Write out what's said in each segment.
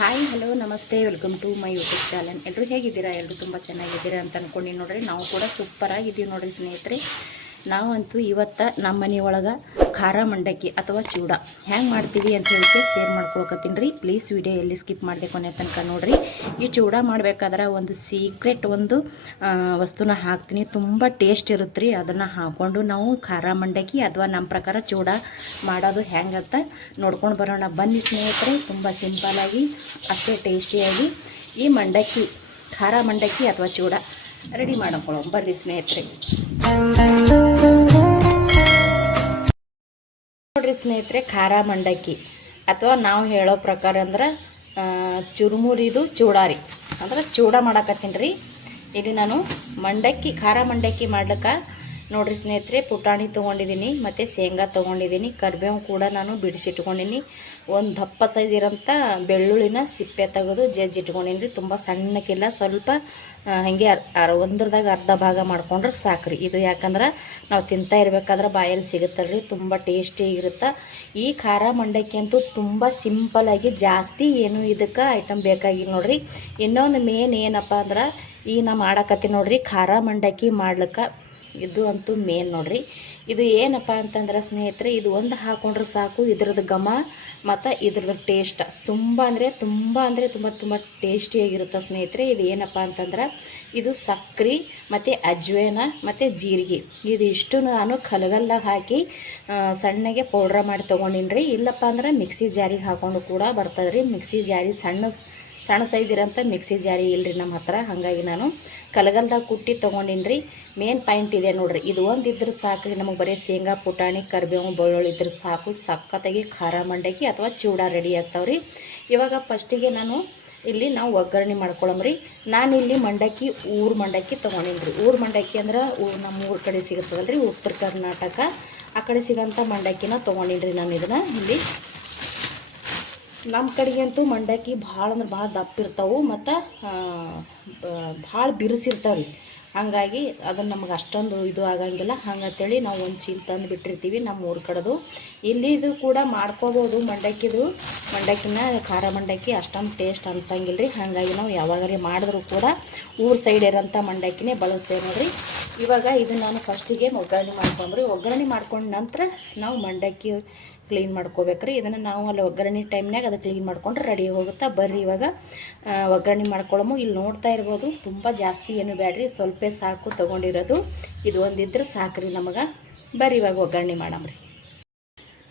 Hi hello ನಮಸ್ತೆ welcome to my YouTube channel. ಎಲ್ಲರೂ ಹೇಗಿದ್ದೀರಾ? ಎಲ್ಲರೂ ತುಂಬ ಚೆನ್ನಾಗಿದ್ದೀರಾ ಅಂತ ಅಂದ್ಕೊಂಡು ನೋಡ್ರಿ. ನಾವು ಕೂಡ ಸೂಪರಾಗಿದ್ದೀವಿ ನೋಡ್ರಿ ಸ್ನೇಹಿತರೆ. ನಾವಂತೂ ಇವತ್ತು ನಮ್ಮ ಮನೆಯೊಳಗೆ ಖಾರ ಮಂಡಕ್ಕಿ ಅಥವಾ ಚೂಡ ಹೆಂಗೆ ಮಾಡ್ತೀವಿ ಅಂತ ಹೇಳಿ ಶೇರ್ ಮಾಡ್ಕೊಳಕತ್ತೀನಿ ರೀ. ಪ್ಲೀಸ್ ವಿಡಿಯೋ ಎಲ್ಲಿ ಸ್ಕಿಪ್ ಮಾಡದೆ ಕೊನೆ ತನಕ ನೋಡಿರಿ. ಈ ಚೂಡ ಮಾಡಬೇಕಾದ್ರೆ ಒಂದು ಸೀಕ್ರೆಟ್ ವಸ್ತುನ ಹಾಕ್ತೀನಿ, ತುಂಬ ಟೇಸ್ಟ್ ಇರುತ್ತೆ ರೀ. ಅದನ್ನು ಹಾಕ್ಕೊಂಡು ನಾವು ಖಾರ ಮಂಡಕ್ಕಿ ಅಥವಾ ನಮ್ಮ ಪ್ರಕಾರ ಚೂಡ ಮಾಡೋದು ಹೆಂಗಂತ ನೋಡ್ಕೊಂಡು ಬರೋಣ ಬನ್ನಿ ಸ್ನೇಹಿತರೆ. ತುಂಬ ಸಿಂಪಲ್ಲಾಗಿ ಅಷ್ಟೇ ಟೇಸ್ಟಿಯಾಗಿ ಈ ಮಂಡಕ್ಕಿ ಖಾರ ಮಂಡಕ್ಕಿ ಅಥವಾ ಚೂಡ ರೆಡಿ ಮಾಡ್ಕೊಳ್ಳೋ ಬರ್ರಿ ಸ್ನೇಹಿತರೆ. ನೋಡ್ರಿ ಸ್ನೇಹಿತರೆ, ಖಾರ ಮಂಡಕ್ಕಿ ಅಥವಾ ನಾವು ಹೇಳೋ ಪ್ರಕಾರ ಅಂದ್ರೆ ಚುರುಮುರಿದು ಚೂಡಾರಿ ಅಂದ್ರೆ ಚೂಡ ಮಾಡಕತ್ತೀನಿ ರೀ. ಇಲ್ಲಿ ನಾನು ಮಂಡಕ್ಕಿ ಖಾರ ಮಂಡಕ್ಕಿ ಮಾಡ್ಲಿಕ್ಕೆ ನೋಡ್ರಿ ಸ್ನೇಹಿತರೆ, ಪುಟಾಣಿ ತೊಗೊಂಡಿದ್ದೀನಿ, ಮತ್ತು ಶೇಂಗಾ ತೊಗೊಂಡಿದ್ದೀನಿ, ಕರಿಬೇವು ಕೂಡ ನಾನು ಬಿಡಿಸಿಟ್ಕೊಂಡಿನಿ, ಒಂದು ದಪ್ಪ ಸೈಜ್ ಇರೋಂಥ ಬೆಳ್ಳುಳ್ಳಿನ ಸಿಪ್ಪೆ ತೆಗೆದು ಜಜ್ಜಿಟ್ಕೊಂಡಿನಿ ರೀ. ತುಂಬ ಸಣ್ಣಕ್ಕಿಲ್ಲ, ಸ್ವಲ್ಪ ಹಾಗೆ ಒಂದ್ರದಾಗ ಅರ್ಧ ಭಾಗ ಮಾಡ್ಕೊಂಡ್ರೆ ಸಾಕ್ರಿ. ಇದು ಯಾಕಂದ್ರೆ ನಾವು ತಿಂತಾ ಇರಬೇಕಾದ್ರೆ ಬಾಯಲ್ಲಿ ಸಿಗುತ್ತಲ್ರಿ, ತುಂಬ ಟೇಸ್ಟಿಯಾಗಿರುತ್ತೆ. ಈ ಖಾರ ಮಂಡಕ್ಕಿ ಅಂತೂ ತುಂಬ ಸಿಂಪಲ್ಲಾಗಿ, ಜಾಸ್ತಿ ಏನು ಇದಕ್ಕೆ ಐಟಮ್ ಬೇಕಾಗಿಲ್ಲ ನೋಡ್ರಿ. ಇನ್ನೊಂದು ಮೇನ್ ಏನಪ್ಪ ಅಂದ್ರೆ ಈ ನಾ ಮಾಡಕತ್ತೀನಿ ನೋಡ್ರಿ, ಖಾರ ಮಂಡಕ್ಕಿ ಮಾಡ್ಲಿಕ್ಕೆ ಇದು ಅಂತೂ ಮೇನ್ ನೋಡ್ರಿ. ಇದು ಏನಪ್ಪ ಅಂತಂದ್ರೆ ಸ್ನೇಹಿತರೆ, ಇದು ಒಂದು ಹಾಕೊಂಡ್ರೆ ಸಾಕು, ಇದ್ರದ್ದು ಘಮ ಮತ್ತು ಇದ್ರದ್ದು ಟೇಸ್ಟ್ ತುಂಬ ತುಂಬ ಟೇಸ್ಟಿಯಾಗಿರುತ್ತೆ ಸ್ನೇಹಿತರೆ. ಇದು ಏನಪ್ಪ ಅಂತಂದ್ರೆ ಇದು ಸಕ್ರೆ ಮತ್ತು ಅಜ್ವೇನ ಮತ್ತು ಜೀರಿಗೆ ಇದು ಇಷ್ಟು ನಾನು ಕಲಗಲ್ದಾಗ ಹಾಕಿ ಸಣ್ಣಗೆ ಪೌಡ್ರ್ ಮಾಡಿ ತೊಗೊಂಡಿನಿ ರೀ. ಇಲ್ಲಪ್ಪ ಅಂದ್ರೆ ಮಿಕ್ಸಿ ಜಾರಿಗೆ ಹಾಕೊಂಡು ಕೂಡ ಬರ್ತದೆ ರೀ. ಮಿಕ್ಸಿ ಜಾರಿ ಸಣ್ಣ ಸೈಜ್ ಇರೋಂಥ ಮಿಕ್ಸಿ ಜಾರಿ ಇಲ್ಲರಿ ನಮ್ಮ ಹತ್ರ, ಹಾಗಾಗಿ ನಾನು ಕಲಗಲ್ದಾಗ ಕುಟ್ಟಿ ತೊಗೊಂಡಿನಿ ರೀ. ಮೇನ್ ಪಾಯಿಂಟ್ ಇದೆ ನೋಡ್ರಿ, ಇದು ಒಂದು ಇದ್ರೆ ಸಾಕ್ರಿ ನಮಗೆ. ಬರೀ ಶೇಂಗಾ, ಪುಟಾಣಿ, ಕರಿಬೇವು, ಬೆಳ್ಳುಳ್ಳಿ ಇದ್ರೆ ಸಾಕು, ಸಖತ್ತಾಗಿ ಖಾರ ಮಂಡಕ್ಕಿ ಅಥವಾ ಚೂಡ ರೆಡಿ ಆಗ್ತಾವ್ರಿ. ಇವಾಗ ಫಸ್ಟಿಗೆ ಇಲ್ಲಿ ನಾವು ಒಗ್ಗರಣೆ ಮಾಡ್ಕೊಳಮ್ರಿ. ನಾನಿಲ್ಲಿ ಮಂಡಕ್ಕಿ ಊರು ಮಂಡಕ್ಕಿ ತೊಗೊಂಡಿನಿ ರೀ. ಊರು ಮಂಡಕ್ಕಿ ಅಂದ್ರೆ ನಮ್ಮ ಊರ ಕಡೆ ಸಿಗುತ್ತವಲ್ರಿ, ಉತ್ತರ ಕರ್ನಾಟಕ ಆ ಕಡೆ ಸಿಗೋಂಥ ಮಂಡಕ್ಕಿನ ತೊಗೊಂಡಿನಿ ರೀ ನಾನು. ಇದನ್ನು ಇಲ್ಲಿ ನಮ್ಮ ಕಡೆಗಂತೂ ಮಂಡಕ್ಕಿ ಭಾಳ ಅಂದ್ರೆ ಭಾಳ ದಪ್ಪ ಇರ್ತಾವೆ ಮತ್ತು ಭಾಳ ಬಿರುಸಿರ್ತಾವೆ ರೀ. ಹಾಗಾಗಿ ಅದನ್ನು ನಮಗೆ ಅಷ್ಟೊಂದು ಇದು ಆಗಂಗಿಲ್ಲ. ಹಂಗಂತೇಳಿ ನಾವು ಒಂದು ಚೀಲ ತಂದು ಬಿಟ್ಟಿರ್ತೀವಿ ನಮ್ಮ ಊರ ಕಡೆದು. ಇಲ್ಲಿ ಇದು ಕೂಡ ಮಾಡ್ಕೋಬೋದು ಮಂಡಕ್ಕಿನ ಖಾರ ಮಂಡಕ್ಕಿ ಅಷ್ಟೊಂದು ಟೇಸ್ಟ್ ಅನ್ಸಂಗಿಲ್ಲ ರೀ. ಹಾಗಾಗಿ ನಾವು ಯಾವಾಗಾರಿ ಮಾಡಿದ್ರೂ ಕೂಡ ಊರ ಸೈಡ್ ಇರೋಂಥ ಮಂಡಕ್ಕಿನೇ ಬಳಸ್ತೇವೆ ನೋಡಿರಿ. ಇವಾಗ ಇದನ್ನು ನಾನು ಫಸ್ಟಿಗೆ ಒಗ್ಗರಣೆ ಮಾಡ್ಕೊಂಡ್ರಿ. ಒಗ್ಗರಣೆ ಮಾಡ್ಕೊಂಡ ನಂತರ ನಾವು ಮಂಡಕ್ಕಿ ಕ್ಲೀನ್ ಮಾಡ್ಕೋಬೇಕ್ರಿ. ಇದನ್ನು ನಾವು ಅಲ್ಲಿ ಒಗ್ಗರಣೆ ಟೈಮ್ನಾಗ ಅದು ಕ್ಲೀನ್ ಮಾಡ್ಕೊಂಡ್ರೆ ರೆಡಿ ಹೋಗುತ್ತೆ. ಬರ್ರಿ ಇವಾಗ ಒಗ್ಗರಣೆ ಮಾಡ್ಕೊಳ್ಳೋಮು. ಇಲ್ಲಿ ನೋಡ್ತಾ ಇರ್ಬೋದು, ತುಂಬ ಜಾಸ್ತಿ ಏನು ಬೇಡ್ರಿ, ಸ್ವಲ್ಪ ಸಾಕು ತೊಗೊಂಡಿರೋದು. ಇದು ಒಂದಿದ್ರೆ ಸಾಕ್ರಿ ನಮಗೆ. ಬರ್ರಿ ಇವಾಗ ಒಗ್ಗರಣೆ ಮಾಡಮ್ರಿ.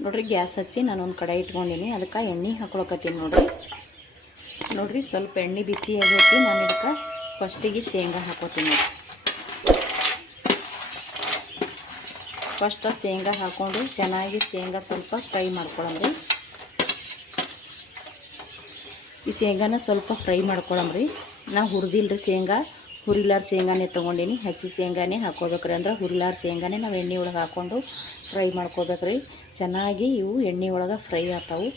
ನೋಡಿರಿ, ಗ್ಯಾಸ್ ಹಚ್ಚಿ ನಾನೊಂದು ಕಡಾಯಿ ಇಟ್ಕೊಂಡಿನಿ, ಅದಕ್ಕೆ ಎಣ್ಣೆ ಹಾಕೊಳಕತ್ತೀನಿ ನೋಡಿರಿ. ಸ್ವಲ್ಪ ಎಣ್ಣೆ ಬಿಸಿ ಆಗೈತಿ. ನಾನು ಇದಕ್ಕೆ ಫಸ್ಟಿಗೆ ಶೇಂಗಾ ಹಾಕೋತೀನಿ. ಫಸ್ಟ್ ಶೇಂಗಾ ಹಾಕ್ಕೊಂಡು ಚೆನ್ನಾಗಿ ಶೇಂಗಾ ಸ್ವಲ್ಪ ಫ್ರೈ ಮಾಡ್ಕೊಳಮ್ರಿ. ಈ ಶೇಂಗಾನ ಸ್ವಲ್ಪ ಫ್ರೈ ಮಾಡ್ಕೊಳಮ್ರಿ. ನಾ ಹುರಿದಿಲ್ರಿ ಶೇಂಗಾ, ಹುರಿಲಾರ ಶೇಂಗಾನೇ ತೊಗೊಂಡಿನಿ. ಹಸಿ ಶೇಂಗಾನೇ ಹಾಕೋಬೇಕ್ರಿ, ಅಂದ್ರೆ ಹುರಿಲಾರ ಶೇಂಗಾನೇ ನಾವು ಎಣ್ಣೆ ಒಳಗೆ ಹಾಕ್ಕೊಂಡು ಫ್ರೈ ಮಾಡ್ಕೋಬೇಕ್ರಿ. ಚೆನ್ನಾಗಿ ಇವು ಎಣ್ಣೆ ಒಳಗೆ ಫ್ರೈ ಆಗ್ತಾವೆ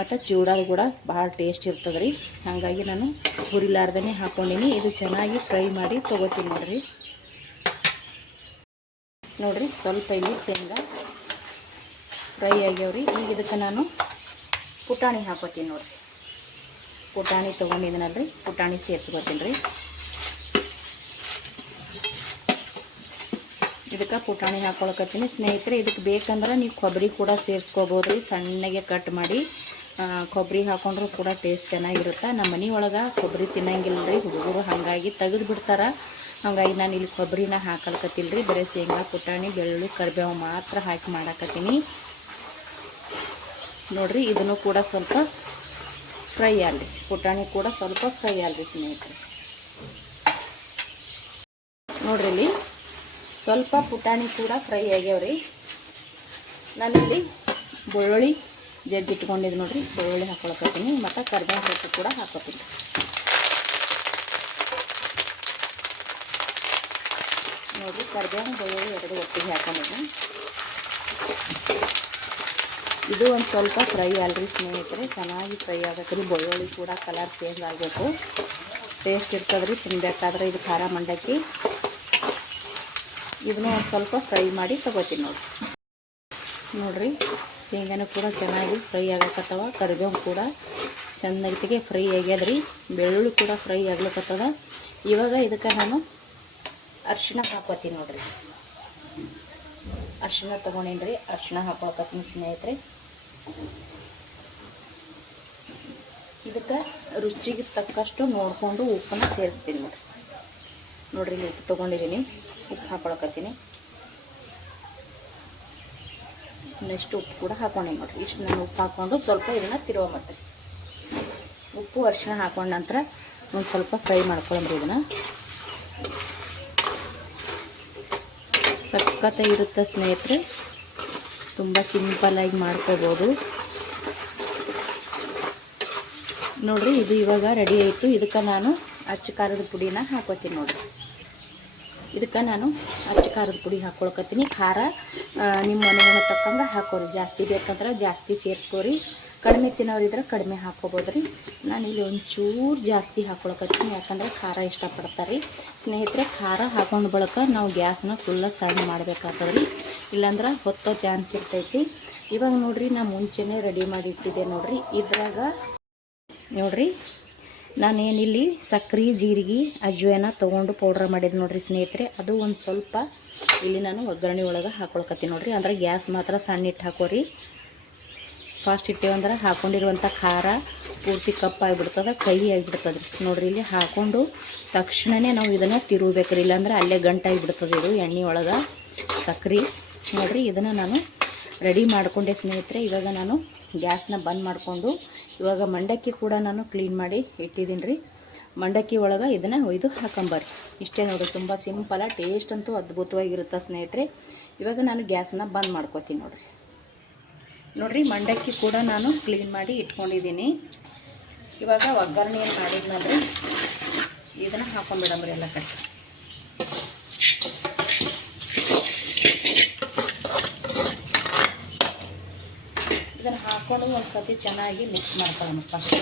ಮತ್ತು ಚೂಡಾದು ಕೂಡ ಭಾಳ ಟೇಸ್ಟ್ ಇರ್ತದೆ ರೀ. ಹಾಗಾಗಿ ನಾನು ಹುರಿಲಾರ್ದೇ ಹಾಕ್ಕೊಂಡಿನಿ. ಇದು ಚೆನ್ನಾಗಿ ಫ್ರೈ ಮಾಡಿ ತೊಗೋತೀನಿ ನೋಡಿರಿ. ಸ್ವಲ್ಪ ಇಲ್ಲಿ ಶೇಂಗಾ ಫ್ರೈ ಆಗ್ಯಾವ್ರಿ. ಈಗ ಇದಕ್ಕೆ ನಾನು ಪುಟಾಣಿ ಹಾಕೋತೀನಿ ನೋಡಿರಿ. ಪುಟಾಣಿ ತೊಗೊಂಡಿದ್ದೀನಲ್ರಿ, ಪುಟಾಣಿ ಸೇರಿಸ್ಕೋತೀನಿ ರೀ. ಇದಕ್ಕೆ ಪುಟಾಣಿ ಹಾಕೊಳಕತ್ತೀನಿ ಸ್ನೇಹಿತರೆ. ಇದಕ್ಕೆ ಬೇಕಂದ್ರೆ ನೀವು ಕೊಬ್ಬರಿ ಕೂಡ ಸೇರಿಸ್ಕೋಬೋದು ರೀ. ಸಣ್ಣಗೆ ಕಟ್ ಮಾಡಿ ಕೊಬ್ಬರಿ ಹಾಕೊಂಡ್ರೂ ಕೂಡ ಟೇಸ್ಟ್ ಚೆನ್ನಾಗಿರುತ್ತೆ. ನಮ್ಮ ಮನೆ ಒಳಗೆ ಕೊಬ್ಬರಿ ತಿನ್ನಂಗಿಲ್ಲ ರೀ ಹುಡುಗರು, ಹಾಗಾಗಿ ತೆಗೆದು ಬಿಡ್ತಾರೆ. ಹಾಗಾಗಿ ನಾನು ಇಲ್ಲಿ ಕೊಬ್ಬರಿನ ಹಾಕಲ್ಕತ್ತಿಲ್ಲ ರೀ. ಬರೀ ಶೇಂಗಾ, ಪುಟಾಣಿ, ಬೆಳ್ಳುಳ್ಳಿ, ಕರಿಬೇವು ಮಾತ್ರ ಹಾಕಿ ಮಾಡಕತ್ತೀನಿ ನೋಡಿರಿ. ಇದನ್ನು ಕೂಡ ಸ್ವಲ್ಪ ಫ್ರೈ ಆಗಲಿ, ಪುಟಾಣಿ ಕೂಡ ಸ್ವಲ್ಪ ಫ್ರೈ ಆಗಲಿ ಸ್ನೇಹಿತರೆ. ನೋಡಿರಿ, ಇಲ್ಲಿ ಸ್ವಲ್ಪ ಪುಟಾಣಿ ಕೂಡ ಫ್ರೈ ಆಗ್ಯಾವ್ರಿ. ನಾನಿಲ್ಲಿ ಬೆಳ್ಳುಳ್ಳಿ ಜಜ್ಜಿಟ್ಕೊಂಡಿದ್ದು ನೋಡಿರಿ, ಬೆಳ್ಳುಳ್ಳಿ ಹಾಕೊಳಕತ್ತೀನಿ ಮತ್ತು ಕರಿಬೇವು ಸೊಪ್ಪು ಕೂಡ ಹಾಕೋತೀನಿ. ನೋಡಿರಿ, ಕರಿಬೇವು ಬೆಳ್ಳುಳ್ಳಿ ಎರಡು ಒಟ್ಟಿಗೆ ಹಾಕೊಂಡಿದ್ದೀನಿ. ಇದು ಒಂದು ಸ್ವಲ್ಪ ಫ್ರೈ ಆಗಲಿ ಸ್ನೇಹಿತರೆ, ಚೆನ್ನಾಗಿ ಫ್ರೈ ಆಗತ್ತೆ. ಬೆಳ್ಳುಳ್ಳಿ ಕೂಡ ಕಲರ್ ಚೇಂಜ್ ಆಗಬೇಕು, ಟೇಸ್ಟ್ ಇರ್ತದೆ ರೀ ತಿನ್ನಬೇಕಾದ್ರೆ. ಇದು ಖಾರ ಮಂಡಕ್ಕಿ. ಇದನ್ನು ಒಂದು ಸ್ವಲ್ಪ ಫ್ರೈ ಮಾಡಿ ತೊಗೋತೀನಿ ನೋಡಿರಿ. ಶೇಂಗಾನು ಕೂಡ ಚೆನ್ನಾಗಿ ಫ್ರೈ ಆಗಕತ್ತವ, ಕರಿಬೇವು ಕೂಡ ಚೆನ್ನಾಗಿತ್ತಿಗೆ ಫ್ರೈ ಆಗ್ಯದ್ರಿ. ಬೆಳ್ಳುಳ್ಳಿ ಕೂಡ ಫ್ರೈ ಆಗ್ಲಿಕ್ಕತ್ತದ. ಇವಾಗ ಇದಕ್ಕೆ ನಾನು ಅರಿಶಿಣ ಹಾಕೋತೀನಿ ನೋಡ್ರಿ. ಅರಿಶಿಣ ತೊಗೊಂಡೇನ್ರಿ, ಅರಿಶಿಣ ಹಾಕೊಳಕತ್ತೀನಿ ಸ್ನೇಹಿತರೆ. ಇದಕ್ಕೆ ರುಚಿಗೆ ತಕ್ಕಷ್ಟು ನೋಡಿಕೊಂಡು ಉಪ್ಪನ್ನು ಸೇರಿಸ್ತೀನಿ ನೋಡ್ರಿ. ಇಲ್ಲಿ ಉಪ್ಪು ತೊಗೊಂಡಿದ್ದೀನಿ, ಉಪ್ಪು ಹಾಕೊಳಕತ್ತೀನಿ. ನೆಕ್ಸ್ಟ್ ಉಪ್ಪು ಕೂಡ ಹಾಕೊಂಡೆ ನೋಡ್ರಿ. ಇಷ್ಟು ನಾನು ಉಪ್ಪು ಹಾಕ್ಕೊಂಡು ಸ್ವಲ್ಪ ಇದನ್ನು ತಿರುವ ಮತ್ತೆ ಉಪ್ಪು ಅರಿಶಿಣ ಹಾಕೊಂಡ ನಂತರ ಒಂದು ಸ್ವಲ್ಪ ಫ್ರೈ ಮಾಡ್ಕೊಳ್ಳಂಬ್ರಿ. ಇದನ್ನು ಸಖತ್ತಾಗಿ ಇರುತ್ತೆ ಸ್ನೇಹಿತರೆ, ತುಂಬ ಸಿಂಪಲ್ಲಾಗಿ ಮಾಡ್ಕೋಬೋದು ನೋಡ್ರಿ. ಇದು ಇವಾಗ ರೆಡಿ ಆಯಿತು. ಇದಕ್ಕೆ ನಾನು ಅಚ್ಚ ಖಾರದ ಪುಡಿನ ಹಾಕೋತೀನಿ ನೋಡ್ರಿ. ಇದಕ್ಕೆ ನಾನು ಅಚ್ಚ ಖಾರದ ಪುಡಿ ಹಾಕ್ಕೊಳಕತ್ತೀನಿ. ಖಾರ ನಿಮ್ಮ ಅನುಭವ ತಕ್ಕಂಗೆ ಹಾಕೋರಿ. ಜಾಸ್ತಿ ಬೇಕಂದ್ರೆ ಜಾಸ್ತಿ ಸೇರಿಸ್ಕೋರಿ, ಕಡಿಮೆ ತಿನ್ನೋರಿದ್ರೆ ಕಡಿಮೆ ಹಾಕ್ಕೋಬೋದ್ರಿ. ನಾನು ಇಲ್ಲಿ ಒಂಚೂರು ಜಾಸ್ತಿ ಹಾಕ್ಕೊಳಕತ್ತೀನಿ, ಯಾಕಂದರೆ ಖಾರ ಇಷ್ಟಪಡ್ತಾರೆ ಸ್ನೇಹಿತರೆ. ಖಾರ ಹಾಕೊಂಡು ಬಳಕ ನಾವು ಗ್ಯಾಸನ್ನ ಫುಲ್ಲ ಸಣ್ಣ ಮಾಡಬೇಕಾಗ್ತದ್ರಿ, ಇಲ್ಲಾಂದ್ರೆ ಹೊತ್ತೋ ಚಾನ್ಸ್ ಇರ್ತೈತಿ. ಇವಾಗ ನೋಡ್ರಿ, ನಾ ಮುಂಚೆನೇ ರೆಡಿ ಮಾಡಿ ಇಟ್ಟಿದ್ದೆ ನೋಡ್ರಿ. ಇದ್ರಾಗ ನೋಡ್ರಿ ನಾನೇನಿಲ್ಲಿ ಸಕ್ರೆ, ಜೀರಿಗೆ, ಅಜ್ವಾನ ತೊಗೊಂಡು ಪೌಡ್ರ್ ಮಾಡಿದ್ದು ನೋಡ್ರಿ ಸ್ನೇಹಿತರೆ. ಅದು ಒಂದು ಸ್ವಲ್ಪ ಇಲ್ಲಿ ನಾನು ಒಗ್ಗರಣೆ ಒಳಗೆ ಹಾಕ್ಕೊಳ್ಕತ್ತೀನಿ ನೋಡ್ರಿ. ಅಂದರೆ ಗ್ಯಾಸ್ ಮಾತ್ರ ಸಣ್ಣ ಇಟ್ಟು ಹಾಕೋರಿ. ಫಾಸ್ಟ್ ಇಟ್ಟೇವಂದ್ರೆ ಹಾಕೊಂಡಿರುವಂಥ ಖಾರ ಪೂರ್ತಿ ಕಪ್ಪಾಗಿಬಿಡ್ತದೆ, ಕೈ ಆಗಿಬಿಡ್ತದೆ ನೋಡ್ರಿ. ಇಲ್ಲಿ ಹಾಕ್ಕೊಂಡು ತಕ್ಷಣವೇ ನಾವು ಇದನ್ನು ತಿರುಗಬೇಕ್ರಿ, ಇಲ್ಲಾಂದ್ರೆ ಅಲ್ಲೇ ಗಂಟಾಗಿಬಿಡ್ತದೆ ಇದು ಎಣ್ಣೆ ಒಳಗೆ ಸಕ್ರೆ ನೋಡ್ರಿ. ಇದನ್ನು ನಾನು ರೆಡಿ ಮಾಡಿಕೊಂಡೆ ಸ್ನೇಹಿತರೆ. ಇವಾಗ ನಾನು ಗ್ಯಾಸ್ನ ಬಂದ್ ಮಾಡಿಕೊಂಡು ಇವಾಗ ಮಂಡಕ್ಕಿ ಕೂಡ ನಾನು ಕ್ಲೀನ್ ಮಾಡಿ ಇಟ್ಟಿದ್ದೀನಿ ರೀ. ಮಂಡಕ್ಕಿ ಒಳಗೆ ಇದನ್ನು ಒಯ್ದು ಹಾಕೊಂಬರ್ರಿ. ಇಷ್ಟೇ ನೋಡಿ, ತುಂಬ ಸಿಂಪಲ, ಟೇಸ್ಟ್ ಅಂತೂ ಅದ್ಭುತವಾಗಿರುತ್ತೆ ಸ್ನೇಹಿತರೆ. ಇವಾಗ ನಾನು ಗ್ಯಾಸನ್ನ ಬಂದ್ ಮಾಡ್ಕೋತೀನಿ ನೋಡ್ರಿ. ಮಂಡಕ್ಕಿ ಕೂಡ ನಾನು ಕ್ಲೀನ್ ಮಾಡಿ ಇಟ್ಕೊಂಡಿದ್ದೀನಿ. ಇವಾಗ ಒಗ್ಗರಣೆ ಏನು ಮಾಡಿದ್ನಲ್ರಿ, ಇದನ್ನು ಹಾಕೊಂಡ್ಬಿಡಂಬ್ರಿ ಎಲ್ಲ ಕಡೆ. ಇದನ್ನು ಹಾಕ್ಕೊಂಡು ಒಂದು ಸತಿ ಚೆನ್ನಾಗಿ ಮಿಕ್ಸ್ ಮಾಡ್ಕೊಳ್ಳೋಣ ಫಸ್ಟ್.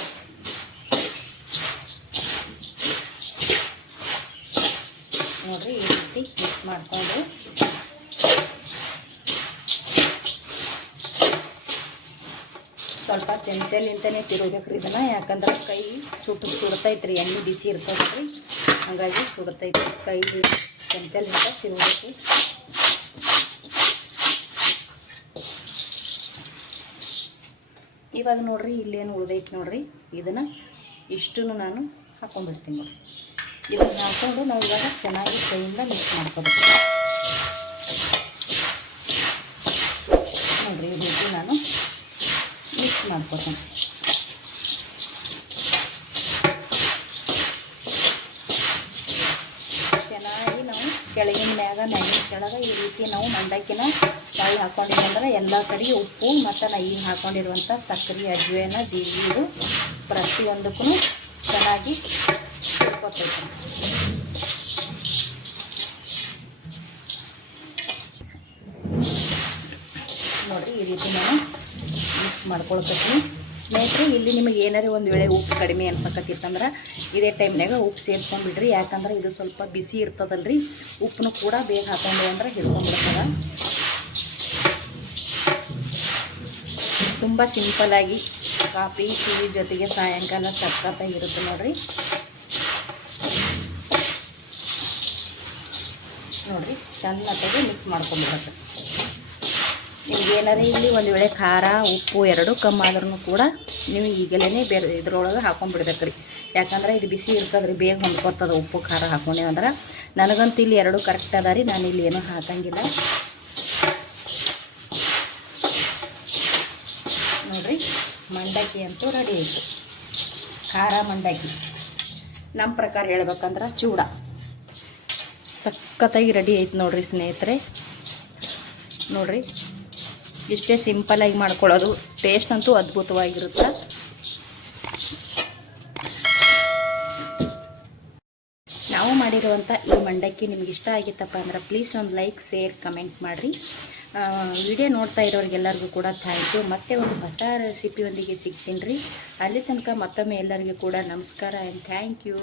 ನೋಡಿರಿ, ಈ ರೀತಿ ಮಿಕ್ಸ್ ಮಾಡಿಕೊಂಡು ಸ್ವಲ್ಪ ಚೆಂಚಲಿಂತನೇ ತಿರುಗಬೇಕ್ರಿ ಇದನ್ನು, ಯಾಕಂದ್ರೆ ಕೈ ಸುಡ್ತೈತ್ರಿ, ಎಣ್ಣೆ ಬಿಸಿ ಇರ್ತದ್ರಿ, ಹಾಗಾಗಿ ಸುಡ್ತೈತಿ. ಕೈ ಚೆಂಚಲಿಂತ ತಿರುಗಬೇಕು. ಇವಾಗ ನೋಡ್ರಿ, ಇಲ್ಲೇನು ಉಳ್ದೈತಿ ನೋಡ್ರಿ, ಇದನ್ನು ಇಷ್ಟು ನಾನು ಹಾಕೊಂಡ್ಬಿಡ್ತೀನಿ ನೋಡ್ರಿ. ಇದನ್ನು ಹಾಕ್ಕೊಂಡು ನಾವು ಇವಾಗ ಚೆನ್ನಾಗಿ ಕೈಯಿಂದ ಮಿಕ್ಸ್ ಮಾಡ್ಕೋಬೇಕು ನೋಡ್ರಿ. ಈ ರೀತಿ ನಾನು ಮಿಕ್ಸ್ ಮಾಡ್ಕೊತೀನಿ. ಚೆನ್ನಾಗಿ ನಾವು ಕೆಳಗಿನ ಮ್ಯಾಗ ಮ್ಯಾಗಿನ ಕೆಳಗೆ ಈ ರೀತಿ ನಾವು ಮಂಡಕ್ಕಿನ ಕಾಯಿ ಹಾಕ್ಕೊಂಡಿದ್ದಂದ್ರೆ ಎಲ್ಲ ಕಡೆ ಉಪ್ಪು ಮತ್ತು ನಾ ಈಗ ಹಾಕ್ಕೊಂಡಿರುವಂಥ ಸಕ್ಕರೆ, ಅಜ್ವಾನ, ಜೀರಿಗೆ ಇದು ಪ್ರತಿಯೊಂದಕ್ಕೂ ಚೆನ್ನಾಗಿ ತಿರ್ಕೊತೈತೆ ನೋಡಿರಿ. ಈ ರೀತಿ ನಾನು ಮಿಕ್ಸ್ ಮಾಡ್ಕೊಳ್ತೀನಿ ಸ್ನೇಹಿತರೆ. ಇಲ್ಲಿ ನಿಮಗೆ ಏನಾರು ಒಂದು ವೇಳೆ ಉಪ್ಪು ಕಡಿಮೆ ಅನ್ಸಕತ್ತಿತ್ತಂದ್ರೆ ಇದೇ ಟೈಮ್ನಾಗ ಉಪ್ಪು ಸೇರಿಸ್ಕೊಂಡ್ಬಿಡ್ರಿ, ಯಾಕಂದ್ರೆ ಇದು ಸ್ವಲ್ಪ ಬಿಸಿ ಇರ್ತದಲ್ರಿ. ಉಪ್ಪನ್ನು ಕೂಡ ಬೇಗ ಹಾಕೊಂಡ್ವಿ ಅಂದ್ರೆ ಹಿಡ್ಕೊಂಡ್ಬಿಡ್ತದ. ತುಂಬ ಸಿಂಪಲ್ಲಾಗಿ ಕಾಫಿ ಟೀ ಜೊತೆಗೆ ಸಾಯಂಕಾಲ ಸಖತ್ತಾಗಿರುತ್ತೆ ನೋಡ್ರಿ. ನೋಡಿರಿ, ಚೆನ್ನಾಗಿ ಮಿಕ್ಸ್ ಮಾಡ್ಕೊಂಡ್ಬಿಡತ್ತೆ. ನಿಮ್ಗೆ ಏನಾರೇ ಇಲ್ಲಿ ಒಂದು ವೇಳೆ ಖಾರ ಉಪ್ಪು ಎರಡೂ ಕಮ್ಮಿ ಆದ್ರೂ ಕೂಡ ನೀವು ಈಗಲೇ ಬೇರೆ ಇದ್ರೊಳಗೆ ಹಾಕೊಂಡ್ಬಿಡ್ಬೇಕು ರೀ, ಯಾಕಂದ್ರೆ ಇದು ಬಿಸಿ ಇರ್ತದೆ ರೀ, ಬೇಗ ಹೊಂದ್ಕೊತದ ಉಪ್ಪು ಖಾರ ಹಾಕೊಂಡೇವಂದ್ರೆ. ನನಗಂತೂ ಇಲ್ಲಿ ಎರಡೂ ಕರೆಕ್ಟ್ ಅದ ರೀ, ನಾನು ಇಲ್ಲಿ ಏನೂ ಹಾಕಂಗಿಲ್ಲ ನೋಡಿರಿ. ಮಂಡಕ್ಕಿ ಅಂತೂ ರೆಡಿ ಆಯಿತು, ಖಾರ ಮಂಡಕ್ಕಿ. ನಮ್ಮ ಪ್ರಕಾರ ಹೇಳ್ಬೇಕಂದ್ರೆ ಚೂಡ ಸಖತ್ತಾಗಿ ರೆಡಿ ಆಯ್ತು ನೋಡಿರಿ ಸ್ನೇಹಿತರೆ. ನೋಡಿರಿ, ಇಷ್ಟೇ ಸಿಂಪಲ್ಲಾಗಿ ಮಾಡ್ಕೊಳ್ಳೋದು, ಟೇಸ್ಟ್ ಅಂತೂ ಅದ್ಭುತವಾಗಿರುತ್ತೆ. ನಾವು ಮಾಡಿರುವಂಥ ಈ ಮಂಡಕ್ಕಿ ನಿಮ್ಗೆ ಇಷ್ಟ ಆಗಿತ್ತಪ್ಪ ಅಂದ್ರೆ ಪ್ಲೀಸ್ ಒಂದು ಲೈಕ್, ಶೇರ್, ಕಮೆಂಟ್ ಮಾಡಿರಿ. ವಿಡಿಯೋ ನೋಡ್ತಾ ಇರೋರಿಗೆಲ್ಲರಿಗೂ ಕೂಡ ಥ್ಯಾಂಕ್ ಯು. ಮತ್ತೆ ಒಂದು ಹೊಸ ರೆಸಿಪಿಯೊಂದಿಗೆ ಸಿಗ್ತೀನಿ ರೀ. ಅಲ್ಲಿ ತನಕ ಮತ್ತೊಮ್ಮೆ ಎಲ್ಲರಿಗೂ ಕೂಡ ನಮಸ್ಕಾರ ಆ್ಯಂಡ್ ಥ್ಯಾಂಕ್ ಯು.